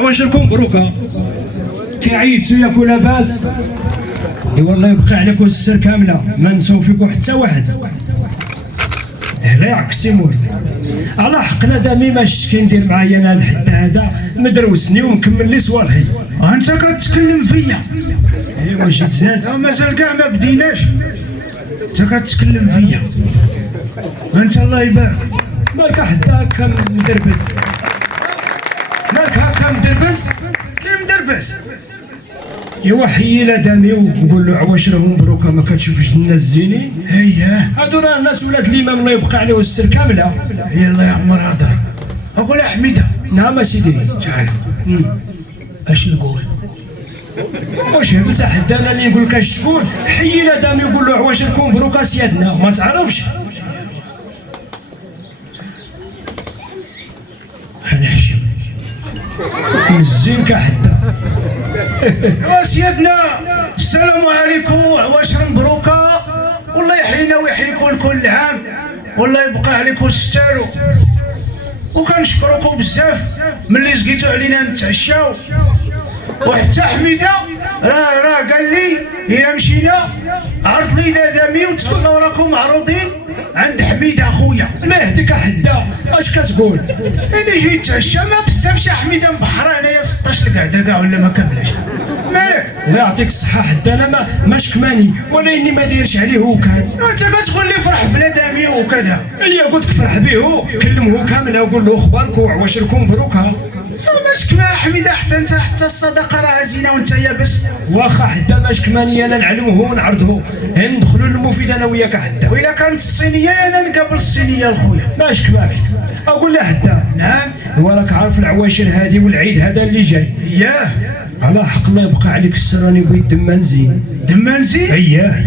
عواشركم مبروكه كي عيطتوا ياكل لاباس والله يبقى عليكم السر كامله ما نساو فيكم حتى واحد هلا عكسي مول على حقنا دامي ما شفتش كندير معايا انا الحد هذا مدروسني ومكمل لي صوالحي انت كتكلم فيا ايوا جيت زاد مازال كاع ما بديناش انت كتكلم فيا انت الله يبارك مالك حدا هكا مدربس مالك هكا مدربس كي مدربس ايوا حيي لا دامي وقول له عواشرهم مبروكه ما كتشوفش الناس زينين هيا هادو راه الناس ولاد الامام الله يبقى عليه السر كامله هيا الله يعمرها دار اقول حميده نعم اسيدي تعال اش نقول واش هبت حد انا اللي نقول لك اش تقول حيي لا دامي يقول له عواشركم مبروكه سيادنا ما تعرفش حنحشم الزين كحدا سيدنا السلام عليكم عواشر مبروكه والله يحيينا ويحييكم كل عام والله يبقى عليكم الستارو وكنشكركم بزاف ملي زقيتوا علينا نتعشاو وحتى حميده راه قال لي الا مشينا عرض لينا دامي وتسولوا راكم معروضين عند حميده اخويا لا يهديك حدا اش كتقول انا جاي نتعشى ما بزافش حميده مبحره هنايا 16 قعده كاع ولا ما كاملاش مالك لا يعطيك الصحه حدا انا ماش كماني ولا اني ما دايرش عليه هو كان انت كتقول لي فرح بلا دامي وكذا ايا قلت لك فرح به كلمه كامل وقول له اخباركم وعواشركم مبروكه ماش كما حميده حتى الصدقه راه زينه وانت يابس واخا حدا ماش كماني انا نعلمه ونعرضه ندخلوا للمفيد انا وياك حدا وإلا كانت الصينيه انا نقابل الصينيه الخويا ماش كماك اقول له حدا نعم وراك عارف العواشر هذه والعيد هذا اللي جاي اياه على حق الله يبقى عليك السر راني بغيت دمان زين دمان زين اياه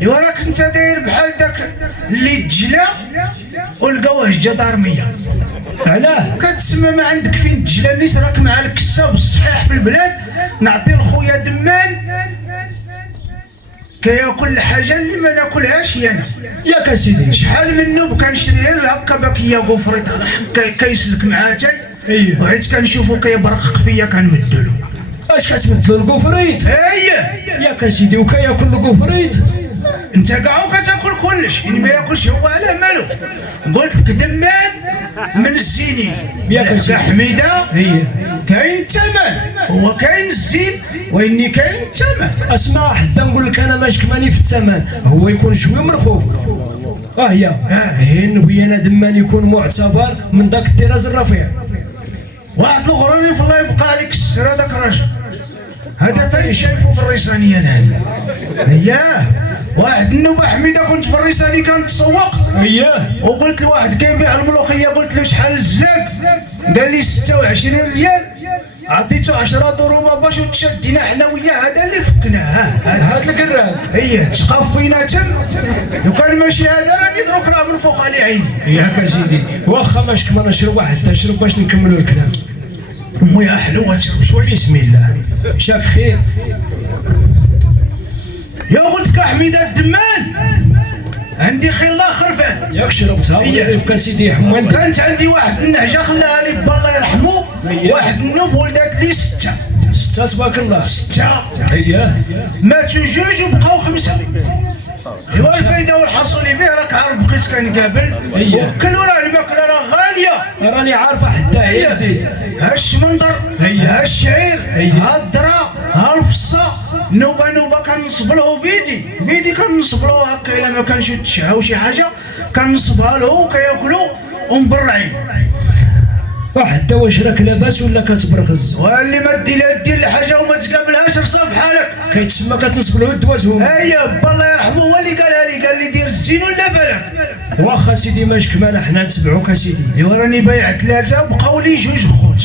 ايوا راك انت داير بحال داك اللي تجلى ولقاوه جدارميه علاه كتسمى ما عندك فين تجلى نيت راك مع الكساب الصحيح في البلاد نعطي لخويا دمان كياكل الحاجه اللي ما ناكلهاش انا ياك اسيدي شحال من نوب كنشريها له هكا باكيه قفريط كيسلك معاه تاي اييه وحيت كنشوفو كيبرقق فيا كنمدو له اش كتمثلوا القفريط اييه ياك اسيدي وكياكل القفريط انت كاع كتاكل كلش اللي ما ياكلش هو على مالو قلت لك دمان من الزينين ياك حميده اييه كاين الثمن هو كاين الزين واني كاين الثمن اسمع حدا نقول لك انا ماش كماني في الثمن هو يكون شويه مرخوف هي نبغي انا دمان يكون معتبر من ذاك الطراز الرفيع واحد الغراني في الله يبقى عليك السر هذاك الراجل هذا فين شايفه في الريسانيه انا اياه واحد النوبه حميده كنت في الريساني كنتسوق اياه وقلت لواحد كيبيع الملوخيه قلت له شحال الزلاك قال لي 26 ريال عطيته 10 ضروبه باش وتشدينا حنا وياه هذا اللي فكناه هذا القراب اييه تقفينا تم لو كان ماشي هذا راني دروك راه من فوق علي عيني ياك اسيدي واخا ماش كمان نشرب واحد تشرب باش نكملوا الكلام امي حلوه تشرب شويه بسم الله شاك خير يا قلت لك حميده الدمان عندي خله خرفان ياك شربتها ولا في سيدي حمال كانت عندي واحد النهجه خلاها لي با الله يرحمه واحد النوب ولدات لي 6 تبارك الله 6 اياه ماتوا 2 وبقاو 5 ايوا الفايده والحصول به راك عارف بقيت كنقابل وكلوا راه الماكله راه غاليه راني عارفه حتى هي زيد ها الشمندر ها الشعير ها الذره ها الفصه نوبه كنصب له بيدي كنصب له هكا الا ما كانش تشهاو شي حاجه كنصبها له وكياكلوا ومبرعين واحد واش راك لاباس ولا كتبرغز واللي ما دير الحاجه وما تقابلهاش رصا بحالك كيتسمى كتنصب له الدوازهم اييه با الله يرحمه هو اللي قالها لي قال لي دير الزين ولا بالك واخا سيدي ماش كمال حنا نتبعوك اسيدي ايوا راني بايع 3 وبقاو لي 2 خوت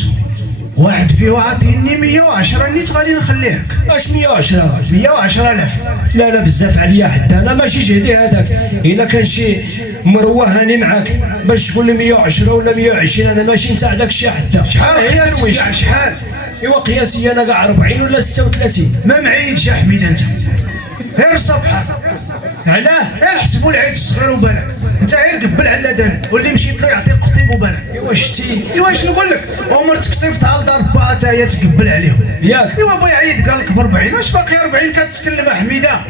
واحد فيه عاطيني 110 نيت غادي نخليهك اش 110 110,000 لا بزاف عليا حتى انا ماشي جهدي هذاك الا كان شي مروه هاني معاك باش تقول لي 110 ولا 120 انا ماشي نتاع داك الشيء حتى شحال قياسي شحال ايوا قياسي انا كاع 40 ولا 36 ما معيدش يا حميد انت غير صفحه علاه غير حسبوا العيد الصغير وبالك انت غير قبل على دار واللي مشيت له يعطيك قطيب وبلد. ايوا شتي ايوا شنو نقول لك، عمرتك صيفطها لدار با حتى هي تقبل عليهم ياك. ايوا بغا يعيد قال لك ب 40، واش باقي 40 كتكلم حميده؟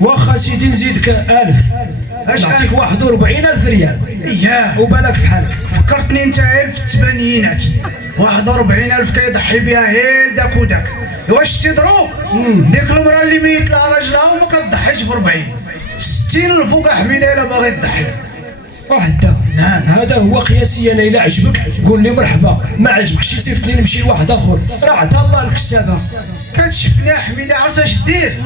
واخا سيدي نزيدك 1000 نعطيك 41,000 ريال اياه وبالك في حالك. فكرتني انت غير في الثمانينات 41,000 كيضحي بها غير داك وداك. واش شتي ضروب ديك المراه اللي ميت لها راجلها وما كتضحيش ب 40 60 الفوق حميده الا باغي تضحي. وحده نعم. هذا هو قياسي. انا اذا عجبك قول لي مرحبا، ما عجبكش صيفطني نمشي لواحد اخر، راه عطا الله الكسابه. كتشفنا حميده عرفت اش دير؟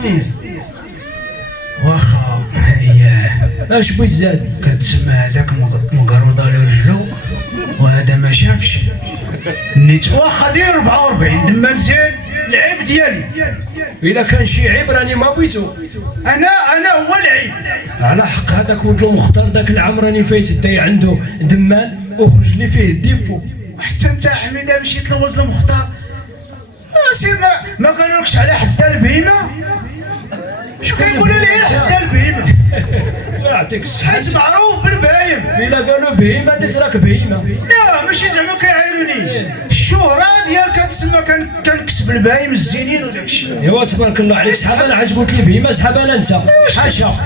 واخا اياه اش بغيت زاد؟ كتسمى هذاك مقروضه لرجلو وهذا ما شافش نيت. واخا دير 44 دما مزيان العيب ديالي. اذا كان شي عيب راني ما بغيتو. انا هو العيب. على حق هذاك ولد المختار ذاك العام راني فايت داي عنده دمان وخرج لي فيه الديفو. وحتى انت حميده مشيت لولد المختار سير ما قالولكش على حتى البهيمه؟ شكون يقولوا لي حتى البهيمه؟ الله يعطيك الصحة. حيت معروف بالبهايم. الا قالوا بهيمه الناس راك بهيمه. لا ماشي زعما كيعايروني، الشهرة ديال كتسمى كنكسب البهايم الزينين وداكشي. ايوا تبارك الله عليك. شحال انا عاد قلت لي بهيمه شحال انا انت حاشا.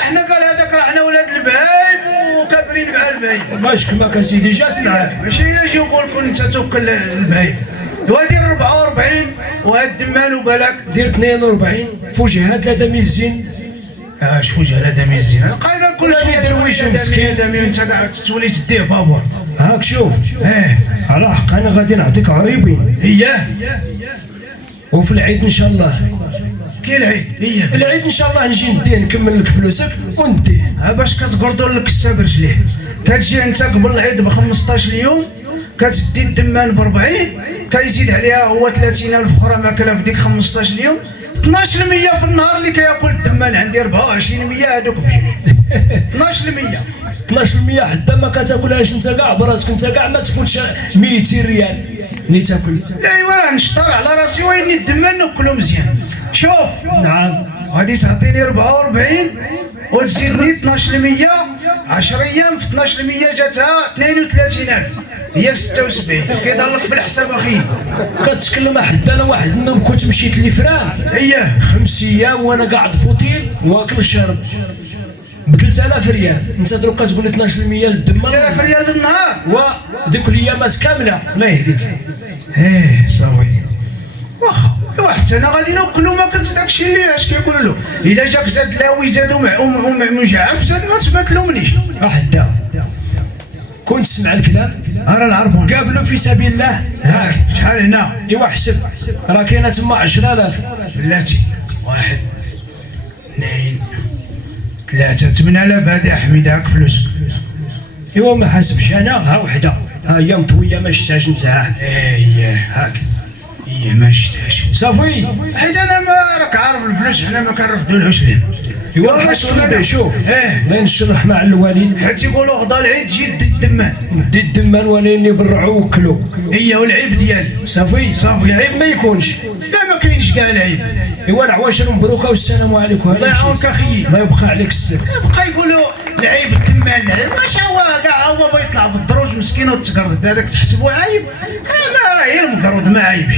حنا قال هذاك راه حنا ولاد البهايم وكابرين مع البهايم. ماشي كما كان سيدي جات معاك. ماشي الا يجيو يقول لكم انت توكل البهايم. دوا دير 44 وهاد الدمان وبالك دير 42 فوجهات 3 زين. شوف جا هذا مزيان قايله كل شيء درويش مسكين انت قاعد تولي تديه فابور. هاك شوف ايه على حق انا غادي نعطيك عريبي. اياه وفي العيد ان شاء الله. كي العيد؟ اياه العيد ان شاء الله نجي نديه نكمل لك فلوسك ونديه. باش كتقردوا لك الساب رجليه. كتجي انت قبل العيد ب 15 يوم كتدي الدمان ب 40 كيزيد عليها هو 30,000 اخرى ماكله في ديك 15 يوم 12% في النهار اللي كياكل الدمان. عندي 24% هذوك بجوج 12%. 12% حتى ما كتاكلهاش انت كاع براسك انت كاع ما تفوتش 200 ريال اللي تاكل. لا ايوا راه نشطر على راسي ويني الدمان ناكلو مزيان. شوف نعم غادي تعطيني 44 وتزيدني 12%. 10 ايام في 12% جاتها 32,000 هي 76. كيظهر لك في الحساب اخي. كتكلم حتى انا واحد النوم كنت مشيت لفران اياه 5 ايام وانا قاعد فوتيل واكل شرب ب 3000 ريال. انت دروك كتقول لي 12% للدمار 3000 ريال للنهار وديك الايامات كامله. الله يهديك. ايه صافي واخا ايوا حتى انا غادي ناكلو ما كنت داكشي اللي اش كيقولوا له الا جاك زاد لاوي زادو مجعف زاد ما تلومنيش. حدا كنت تسمع الكلام راه العربون قابلوا في سبيل الله. هاك شحال هنا؟ ايوا حسب راه كاينه تما 10,000. بلاتي 1 2 3 8,000 هادي حميد هاك فلوسك. ايوا ما حاسبش انا ها وحده ها هي مطويه ما شفتهاش نتاعها. ايه هاك ايه ما شفتهاش صافي. حيت انا ما راك عارف الفلوس حنا ما كنرفدولهوش ليه. ايوا حسب شوف ايه الله ينشر الرحمه على الوالد. حيت يقولوا غدا العيد تجي دي الدمان. دي الدمان وليني بالرعو وكلو. هي والعيب ديالي صافي العيب ما يكونش. لا ما كاينش كاع العيب. ايوا العواشر مبروكه والسلام عليكم. الله يعاونك اخيي. الله يبقى عليك السر. بقى يقولوا العيب الدمان العيب واش هو كاع هو بغى يطلع في الدروج مسكين وتقرض هذاك تحسبه عيب. ما راه غير المقرض ما عيبش.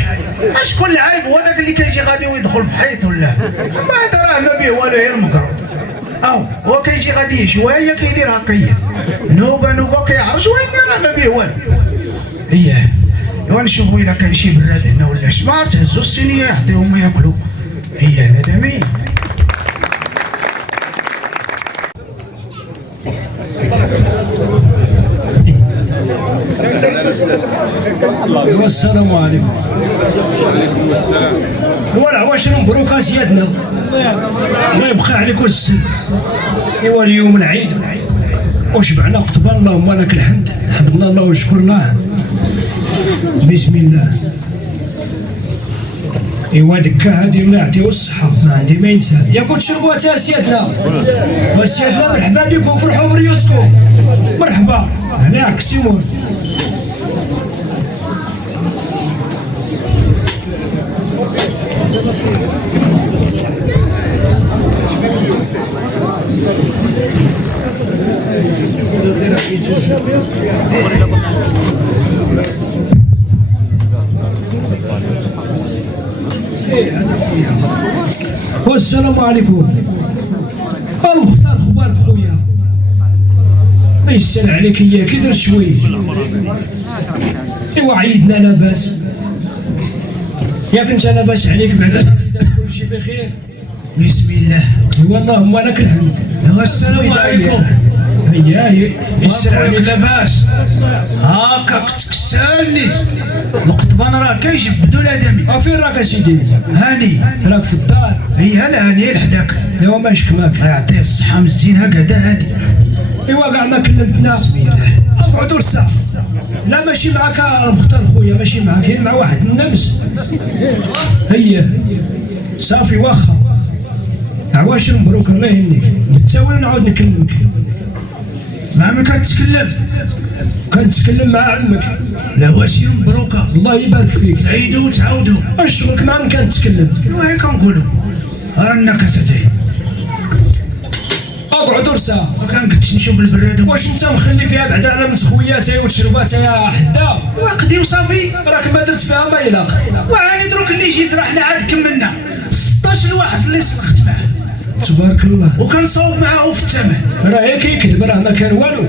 شكون العيب هو داك اللي كيجي غادي ويدخل في حيط ولا ما هذا راه ما به والو غير المقرض. هو كيجي غادي شويه كيدير هكايا نوبه كيعرج وين راه ما به والو. اييه ايوا نشوفوا الا كان شي براد هنا ولا شي ما عرفت هزوا الصينيه يعطيهم ياكلوا. هي الادمي ايوا السلام عليكم. وعليكم السلام. هو العواشر مبروكه سيادنا الله يبقى عليكم السر. ايوا اليوم العيد وشبعنا قطبه اللهم لك الحمد. حمدنا الله وشكرناه. بسم الله. ايوا دكا هادي الله يعطيه الصحة ما عندي ما ينسى. ياكل تشربوا تا سيادنا وسيادنا مرحبا بكم فرحوا بريوسكم مرحبا هنا عكسيمون. هذا خويا. والسلام عليكم. المختار اخبارك خويا؟ ما يسال عليك اياه كي درت شويه. ايوا عيدنا لاباس. ياك انت لاباس عليك بعدا كلشي بخير؟ بسم الله. ايوا اللهم لك الحمد. السلام عليكم. هيا يسر عليك. لاباس هاكاك تكسالني. القطبان راه كيجبدوا الادمي. فين راك اسيدي؟ هاني راك في الدار؟ هي هاني لحداك. ايوا ما يشكماك. الله يعطيه الصحة مزيان هكذا هادي. ايوا كاع ما كلمتنا. بسم الله. اقعدوا رسا. لا ماشي معاك المختار خويا، ماشي معاك، غير مع واحد النمس. هيا صافي واخا. عواش مبروك الله يهنيك. بالتاويل نعاود نكلمك. مع من كتكلم؟ كنتكلم مع عمك. لا واشي مبروكة. الله يبارك فيك. تعيدوا وتعاودوا. اش شغلك مع من كنتكلم؟ وهي كنقولوا رانا كاساتين. اقعد ورسا. وكان قلت نشوف البراد. واش انت مخلي فيها بعدا على من خوياتها وتشرباتها يا حدا؟ وقدي وصافي. راك ما درت فيها ما يلاق. وعاني دروك اللي جيت راه حنا عاد كملنا 16 الواحد اللي صلخت معاه. تبارك الله. وكنصاوب معاه في الثمن. راه كيكذب، راه ما كان والو.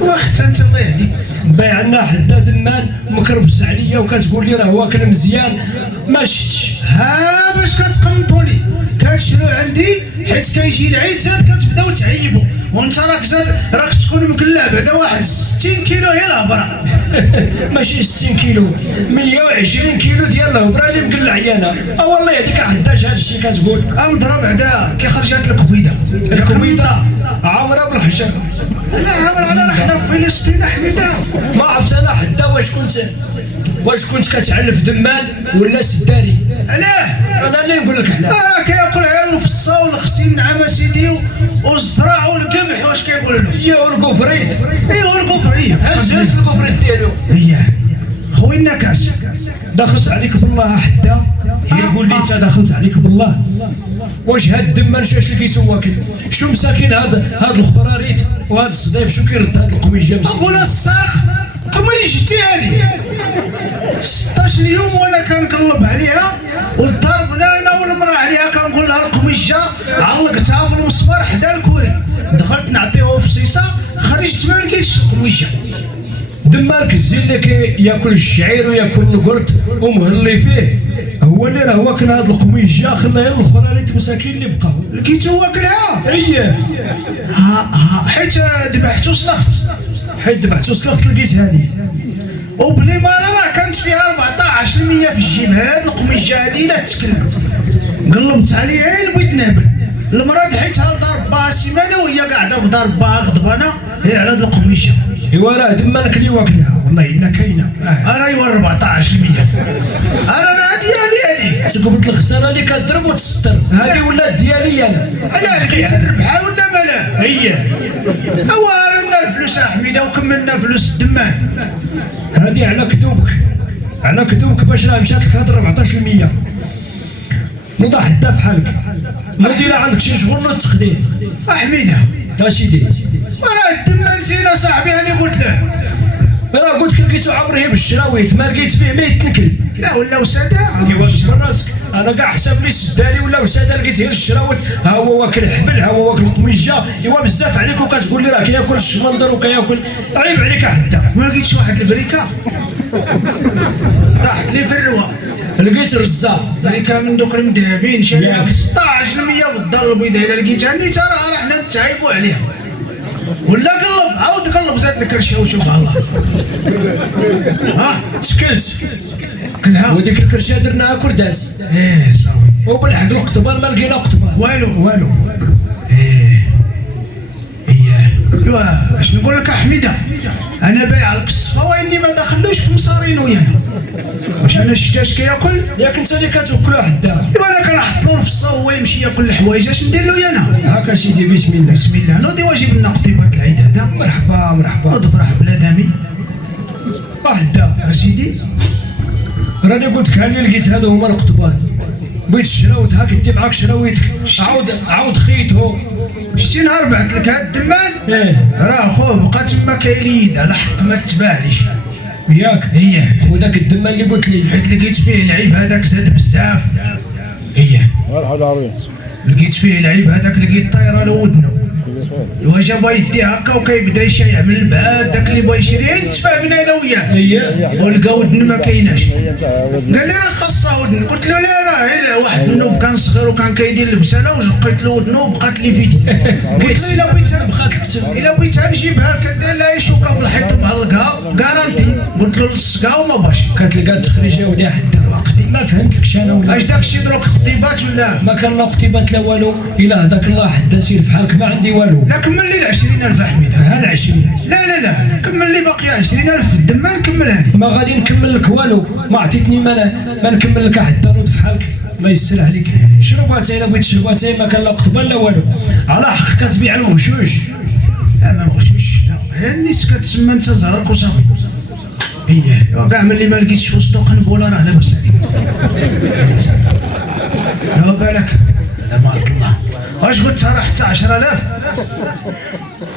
وحتى انت الله يهديك. بايع لنا حدا دمان مكرفس عليا وكتقول لي راه واكل مزيان ما شفتش. ها باش كتقمطوني كتشرو عندي حيت كيجي العيد زاد كتبداو تعيبوا، وانت راك زاد راك تكون مقلع بعدا واحد 60 كيلو هي الهبره. ماشي 60 كيلو، 120 كيلو ديال الهبره اللي مقلع انا. والله يهديك حداش هذا الشيء كتقول. امضرب بعدا كي خرجت الكبيده. الكبيده عامره بالحجر. لا عامر على حنا في فلسطين حميده. ما عرفت انا حدا واش كنت كتعلف دمان ولا سداري. علاه؟ انا اللي نقول لك علاه. راه كياكل غير الفصا والخسين نعم سيدي والزرع والقمح. واش كيقول له؟ يا والكفريت. ايوا الكفريه. هز الكفريت ديالو. اييه خوينا كاس. دخلت عليك بالله حدا. هي قول لي انت دخلت عليك بالله. واش هاد الدمان شاش لقيتو واكل؟ شو مساكين هاد الخراريت وهاد الصديف شو كيرد هاد القميجه مسكين؟ اقول الصاخ قميج ديالي 16 يوم وانا كنقلب عليها وضربنا انا والمراه عليها كنقول لها القميجه علقتها في المسمار حدا الكوري. دخلت نعطيها في السيسه خرجت ما لقيتش القميجه. دمارك الزين اللي كياكل الشعير وياكل القرد ومهلي فيه هو اللي راه واكل هاد القميجه. خليها الخراريت مساكين اللي بقاو لقيتو واكلها. اييه حيت ذبحتو سلخت. حيت ذبحتو سلخت لقيت هادي. وبلي ما راه كانت فيها 14% في الجيب. هاد القميجه هادي لا تكلمت قلبت عليها بغيت نهبل. المراه دحيتها لدار باها سيمانه وهي قاعده في دار باها غضبانه غير على هاد القميجه. ايوا راه دمانك اللي واكلها والله الا كاينه. انا ايوا 14%. انا ديالي هادي. تقبض الخساره اللي كتضرب وتستر. هادي ولات ديالي انا. علاه لقيت الربحه ولا مالاه؟ اييه اوا رنا الفلوس حميده وكملنا فلوس الدمان. هادي على كذوبك باش راه مشات لك هاد 14%. نوض حدا فحالك نوضي لا عندك شي شغل نوض تخديه. حميده اسيدي وراه الدمان زينه صاحبي انا قلت له. راه قلت لك لقيتو عمري بالشراويت ما لقيت فيه ما يتنكل. لا ولا وساده. ايوا جبر راسك. انا كاع حساب لي سداري ولا وساده لقيت غير الشراويت. ها هو واكل حبل ها هو واكل قميجه. ايوا بزاف عليك وكتقول لي راه كياكل الشمندر وكياكل. عيب عليك حدا. ما لقيتش واحد البريكه طاحت لي في الروا. لقيت رزاق بريكه من دوك المذهبين شاريها ب 16% في الدار البيضاء. الا لقيتها نيتا راه حنا نتعايبوا عليها. ولا قلب عاود قلب زاد لك الكرشه وشوف الله. تشكلت كلها وديك الكرشه درناها كرداس. ايه صافي. وبالحق القطبان ما لقينا قطبان والو. ايه ايوا اش نقول لك حميده. انا بايع لك الصفا واني ما دخلوش في مصارين ويانا. واش انا شتاش كياكل؟ ياك انت اللي كتوكلو حدا. ايوا انا كنحط له الفصا وهو يمشي ياكل الحوايج. اش ندير له انا؟ هاكا سيدي بسم الله. بسم الله. نوضي واجب لنا قطيبات العيد هذا. مرحبا وتفرح بلادامي وحدا اسيدي. راني قلت لك هاني لقيت هادو هما القطبان. بغيت الشراوت هاك دي معاك شراويتك. عاود خيته. شتي نهار بعثت لك هاد الدمان. راه خوه بقى تما كايليد على حق ما تباليش ياك. اييه وداك الدمان اللي قلت لي حيت لقيت فيه العيب هذاك زاد بزاف. ايه الحاجة عربية لقيت فيه العيب هذاك، لقيت طايره له ودنو، واجا بغا يدي هكا وكيبدا يشيع من البعاد، داك اللي بغا يشري تفاهمنا انا وياه، اييه ولقى ودن ما كايناش، قال لي راه خاصها ودن، قلت له لا راه واحد النوب كان صغير وكان كيدير البساله وجقيت له ودنو وبقات لي فيديو، قلت له الا بغيتها بقات الكتب، الا بغيتها نجيبها لك، قال لا يشوكها في الحيط معلقها كارانتي، قلت له لصقها وما باش، كتلقى التخريجه ودي حد ما فهمتكش انا ولا اش داكشي دروك قطيبات ولا ما كان لا قطيبات لا والو، الا هداك الله حدا سير فحالك ما عندي والو. لا كمل لي ال 20,000 حميده، ها ال 20 لا كمل لي باقي 20,000 في الدم ما نكملها لي، ما غادي نكمل لك والو، ما عطيتني ما نكمل لك حتى نوض فحالك، الله يسر عليك. شرباتي الا بغيت شرباتي ما كان لا قطبه لا والو، على حق كتبيع المغشوش. لا ما مغشوش، لا الناس كتسمى انت زهرك وصافي. ايه كاع ملي ما لقيتش في وسطو قنبوله راه لاباس عليك. يا بالك لا ما عطا الله، واش قلت راه حتى 10,000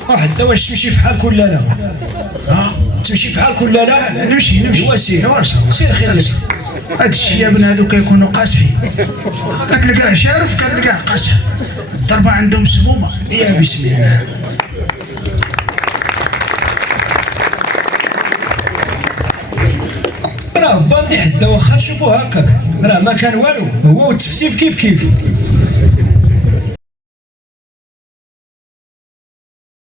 واحد واش تمشي فحالك ولا لا؟ ها تمشي فحالك ولا لا؟ نمشي وسير سير خير لك. هاد الشيابن هادو كيكونوا قاصحين، كتلقاه شارف كتلقاه قاصح، الضربه عندهم سمومه. يا بسم الله. راه باندي حدا واخا تشوفوه هكاك، راه ما كان والو، هو والتفتيف كيف